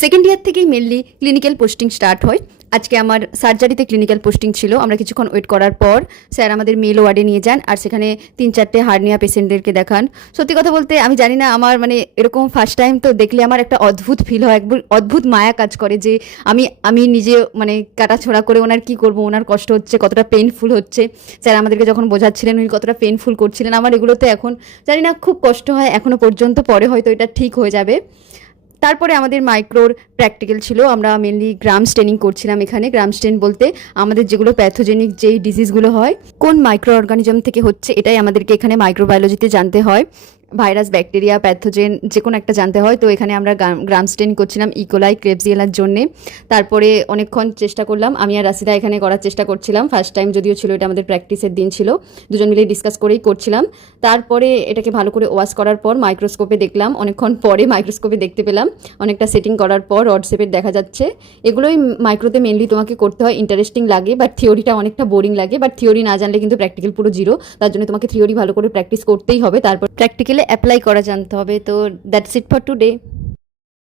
Second year থেকেই mainly clinical posting start হয়। আজকে আমার সার্জারিতে ক্লিনিক্যাল পোস্টিং ছিল। আমরা কিছুক্ষণ ওয়েট করার পর স্যার আমাদের মেল ওয়ার্ডে নিয়ে যান আর সেখানে 3-4টে হার্নিয়া পেশেন্টদেরকে দেখান। সত্যি কথা বলতে আমি জানি না, আমার মানে এরকম ফার্স্ট টাইম তো দেখলে আমার একটা অদ্ভুত ফিল হয়, একবার অদ্ভুত মায়া কাজ করে যে আমি নিজে মানে কাটাছোড়া করে ওনার কী করবো, ওনার কষ্ট হচ্ছে, কতটা পেইনফুল হচ্ছে। স্যার আমাদেরকে যখন বোঝাচ্ছিলেন উনি কতটা পেইনফুল করছিলেন, আমার এগুলোতে এখন জানি না খুব কষ্ট হয় এখনও পর্যন্ত। পরে হয়তো এটা ঠিক হয়ে যাবে। তারপরে আমাদের মাইক্রোর প্র্যাকটিক্যাল ছিল। আমরা মেনলি গ্রাম স্টেনিং করছিলাম এখানে। গ্রাম স্টেন বলতে আমাদের যেগুলো প্যাথোজেনিক যেই ডিজিজগুলো হয় কোন মাইক্রো অর্গানিজম থেকে হচ্ছে, এটাই আমাদেরকে এখানে মাইক্রোবায়োলজিতে জানতে হয়। ভাইরাস, ব্যাকটেরিয়া, প্যাথোজেন যে কোনো একটা জানতে হয়। তো এখানে আমরা গ্রাম স্টেন করছিলাম ইকোলাই, ক্রেবজিয়েলার জন্যে। তারপরে অনেকক্ষণ চেষ্টা করলাম, আমি আর রাশিদা এখানে করার চেষ্টা করছিলাম। ফার্স্ট টাইম যদিও ছিল, এটা আমাদের প্র্যাকটিসের দিন ছিল, দুজন মিলে ডিসকাস করেই করছিলাম। তারপরে এটাকে ভালো করে ওয়াশ করার পর মাইক্রোস্কোপে দেখলাম, অনেকক্ষণ পরে মাইক্রোস্কোপে দেখতে পেলাম অনেকটা সেটিং করার পর রড শেপের দেখা যাচ্ছে। এগুলোই মাইক্রোতে মেনলি তোমাকে করতে হয়। ইন্টারেস্টিং লাগে, বাট থিওরিটা অনেকটা বোরিং লাগে। বাট থিওরি না জানলে কিন্তু প্র্যাকটিক্যাল পুরো জিরো। তার জন্য তোমাকে থিওরি ভালো করে প্র্যাকটিস করতেই হবে, তারপর প্র্যাকটিক্যালে অ্যাপ্লাই করা জানতে হবে। তো দ্যাটস ইট ফর টুডে।